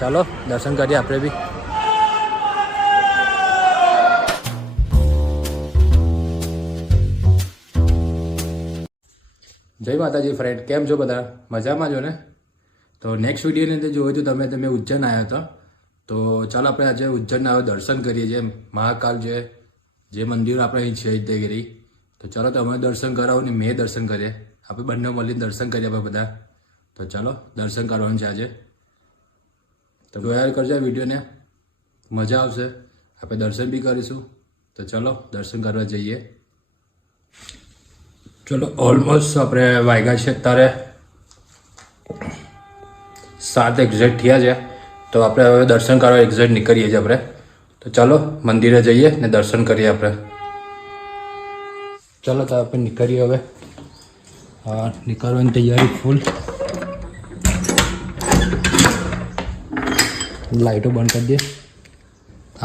ચાલો દર્શન કરીએ આપણે બી. જય માતાજી ફ્રેન્ડ, કેમ છો બધા? મજામાં છો ને? તો નેક્સ્ટ વિડીયોની અંદર જોયું હતું તમે ઉજ્જૈન આવ્યા હતા. તો ચાલો આપણે આજે ઉજ્જૈનના દર્શન કરીએ છીએ. મહાકાલ જે મંદિર આપણે અહીં છે હિતગીરી. તો ચાલો તમે દર્શન કરાવો ને મેં દર્શન કરીએ. આપણે બંને મળીને દર્શન કરીએ આપણે બધા. તો ચાલો દર્શન કરવાનું છે આજે. તો જોયા કરજો વિડીયોને, મજા આવશે. આપણે દર્શન બી કરીશું. તો ચાલો દર્શન કરવા જઈએ. ચલો ઓલમોસ્ટ આપણે વાગ્યા છે અત્યારે 7 એક્ઝેક્ટ થયા છે. તો આપણે હવે દર્શન કરવા એક્ઝેક્ટ નીકળીએ છીએ આપણે. તો ચાલો મંદિરે જઈએ ને દર્શન કરીએ આપણે. ચાલો તો આપણે નીકળીએ હવે. હા, નીકળવાની તૈયારી ફૂલ. લાઇટો બંધ કરી દે.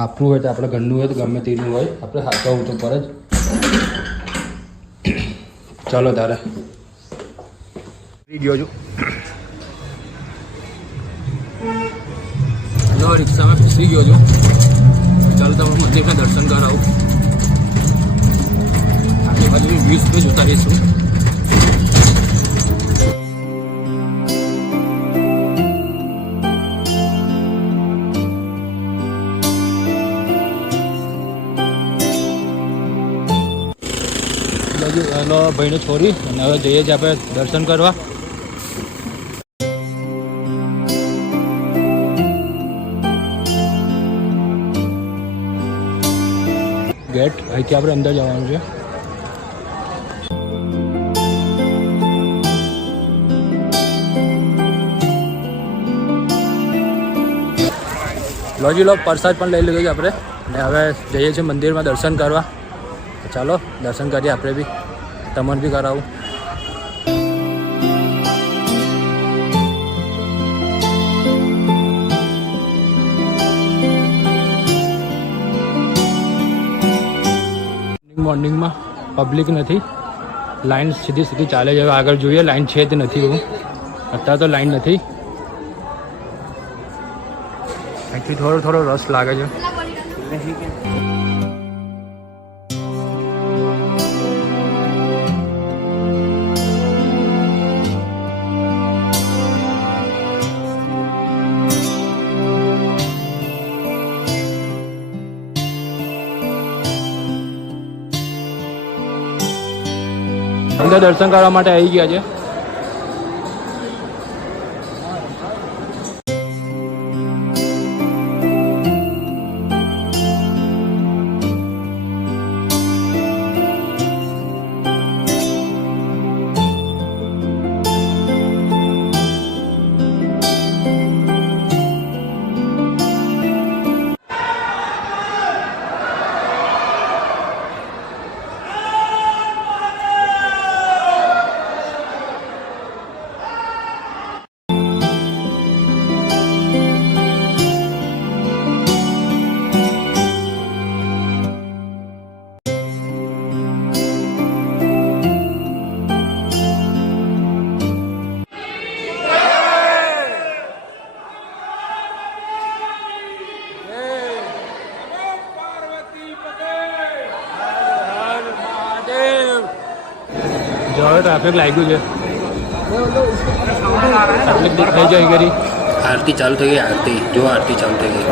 આપણું હોય તો આપણે ઘરનું હોય તો ગમે તેનું હોય, આપણે હાથવું તો પર જ. ચાલો તારે ગયો છું. જો રિક્ષામાં બેસી ગયો છું. ચાલો તમે મંદિરના દર્શન કરાવું. આગળ બાજુ વ્યૂઝ પર જોતા રહીશું. એનો ભાઈને છોડી અને હવે જઈએ છીએ આપણે દર્શન કરવા. ગેટ અહીંથી આપણે અંદર જવાનું છે. લોજી લો પ્રસાદ પણ લઈ લીધો છે આપણે ને હવે જઈએ છીએ મંદિરમાં દર્શન કરવા. ચાલો દર્શન કરીએ આપણે બી, તમને બી કરાવું. મોર્નિંગમાં પબ્લિક નથી, લાઈન સીધી ચાલે છે. આગળ જોઈએ લાઈન છે તે નથી. હું અત્યારે તો લાઈન નથી. અહીંથી થોડો રસ લાગે છે. અંદર દર્શન કરવા માટે આવી ગયા છે. ટ્રાફિક લાગ્યું છે. ટ્રાફિક દેખાઈ જાય કરી. આરતી ચાલુ થઈ ગઈ. આરતી જો આરતી ચાલુ થઈ ગઈ.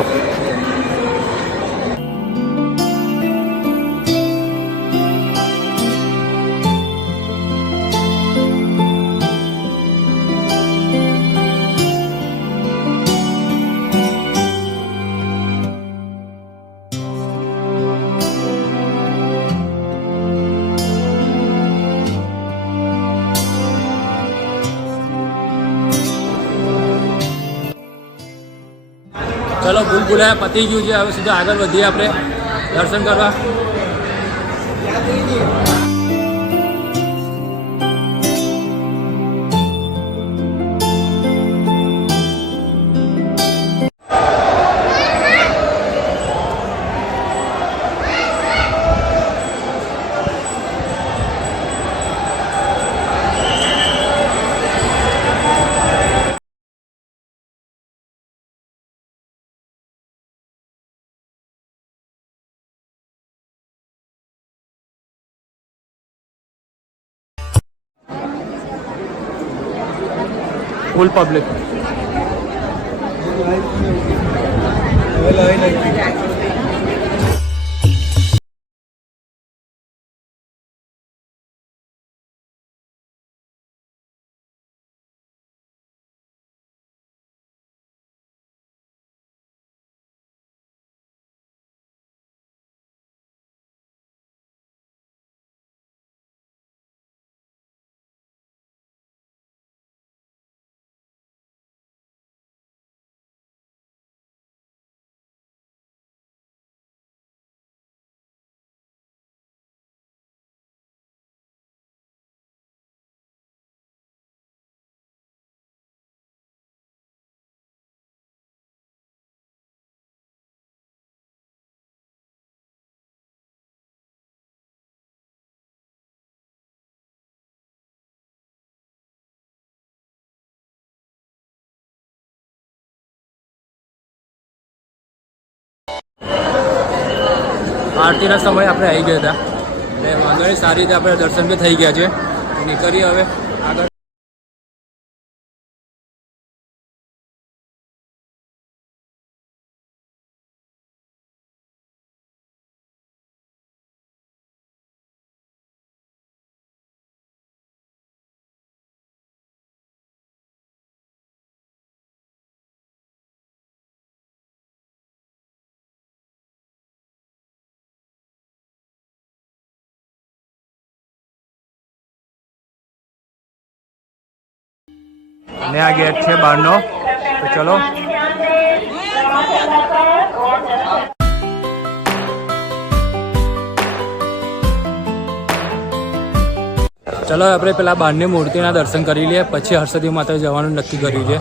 ચલો ભૂલ ભૂલાયા પતી ગયું છે. હવે સીધા આગળ વધીએ આપણે દર્શન કરવા. ફૂલ પબ્લિક. આરતીના સમયે આપણે આવી ગયા હતા એટલે વાંધો નહીં, સારી રીતે આપણે દર્શન બી થઈ ગયા છે. નીકળીએ હવે આગળ. ને આ ગેટ છે બહારનો, તો ચલો. ચલો આપણે પેલા બહારની મૂર્તિના દર્શન કરી લઈએ, પછી હર્ષદી માતા જવાનું નક્કી કર્યું છે.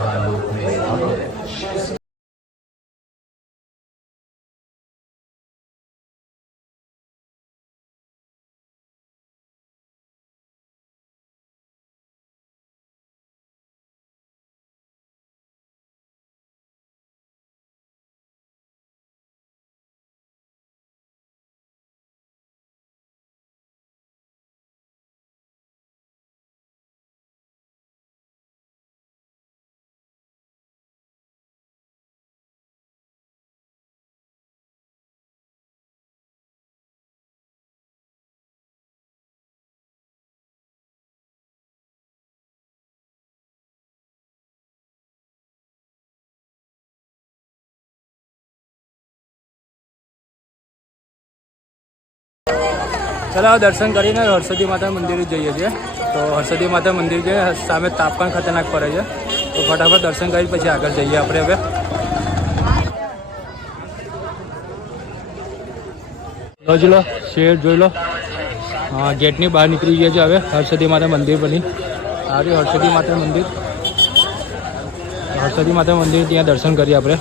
ચલો દર્શન કરીને હર્ષદી માતા મંદિરે જઈએ છીએ. તો હર્ષદી માતા મંદિર છે, સામે તાપ પણ ખતરનાક પડે છે, તો ફટાફટ દર્શન કરી પછી આગળ જઈએ આપણે હવે. જોઈ લો, શેર જોઈ લો. હા, ગેટની બહાર નીકળી ગયા છે હવે. હર્ષદી માતા મંદિર બની આવ્યું. હર્ષદી માતા મંદિર, હર્ષદી માતા મંદિર, ત્યાં દર્શન કરીએ આપણે.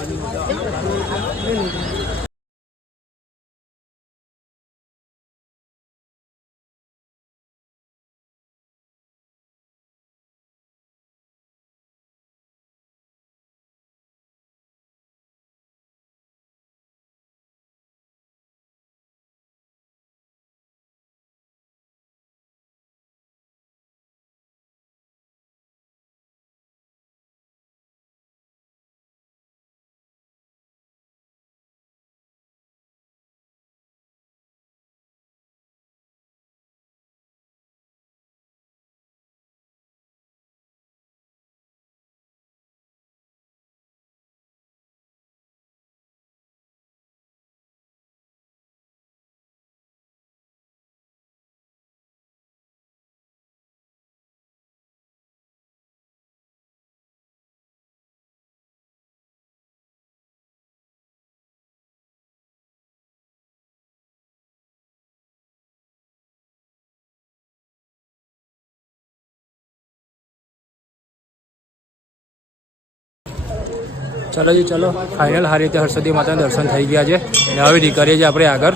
ચલો જી ચલો, ફાઇનલ સારી રીતે હર્ષદી માતાના દર્શન થઈ ગયા છે. ને હવે નીકળીએ છીએ આપણે આગળ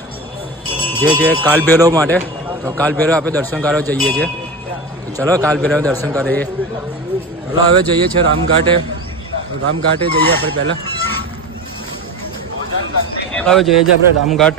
જે છે કાલભૈરવ માટે. તો કાલભૈરવ આપણે દર્શન કરવા જઈએ છીએ. ચલો કાલભૈરવ દર્શન કરીએ. ચલો હવે જઈએ છીએ રામઘાટે. રામઘાટે જઈએ આપણે પહેલાં. હવે જઈએ છીએ આપણે રામઘાટ.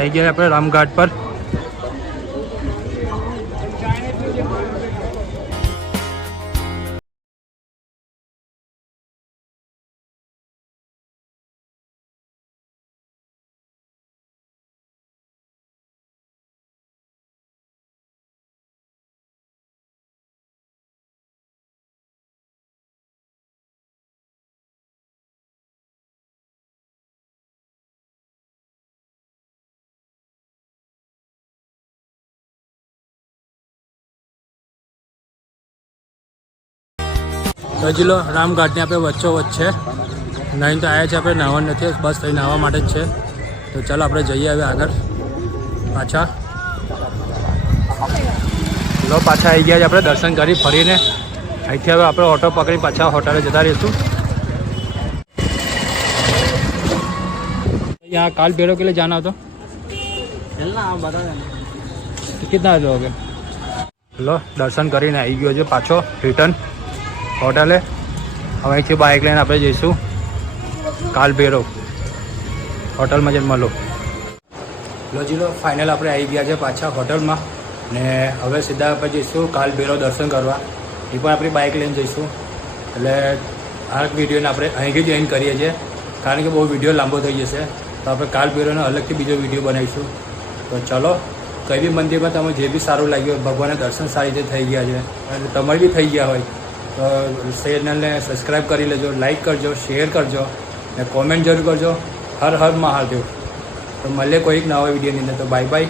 આવી ગયા આપણે રામઘાટ પર. હજી લો રામઘાટની આપણે વચ્ચે નહીં તો આવ્યા છે આપણે નાહવા નથી, બસ અહીં નાહવા માટે જ છે. તો ચાલો આપણે જઈએ હવે આગળ પાછા. લો પાછા આવી ગયા છે આપણે દર્શન કરી ફરીને. અહીંથી હવે આપણે ઓટો પકડી પાછા હોટલે જતા રહીશું. यहाँ काल भैरव के लिए जाना हो तो कितना लोगे? लो दर्शन કરીને આવી ગયો છે પાછો રિટર્ન હોટલે. હવે અહીંથી બાઇક લઈને આપણે જઈશું કાલ ભૈરવ હોટલમાં જઈને મળો. લો જી લો ફાઇનલ આપણે આવી ગયા છે પાછા હોટલમાં ને હવે સીધા આપણે જઈશું કાલ ભૈરવ દર્શન કરવા. એ પણ આપણી બાઇક લઈને જઈશું. એટલે આ વિડીયોને આપણે અહીંથી જ એન્ડ કરીએ છીએ, કારણ કે બહુ વિડીયો લાંબો થઈ જશે. તો આપણે કાલ ભૈરવનો અલગથી બીજો વિડીયો બનાવીશું. તો ચલો, કઈ બી મંદિરમાં તમે જે બી સારું લાગ્યું, ભગવાનના દર્શન સારી રીતે થઈ ગયા છે અને તમારે બી થઈ ગયા હોય તો ચેનલને સબસ્ક્રાઈબ કરી લેજો, લાઈક કરજો, શેર કરજો ને કોમેન્ટ જરૂર કરજો. હર હર મહાદેવ. તો મળીએ કોઈક નવા વિડીયોની અંદર. તો બાય બાય.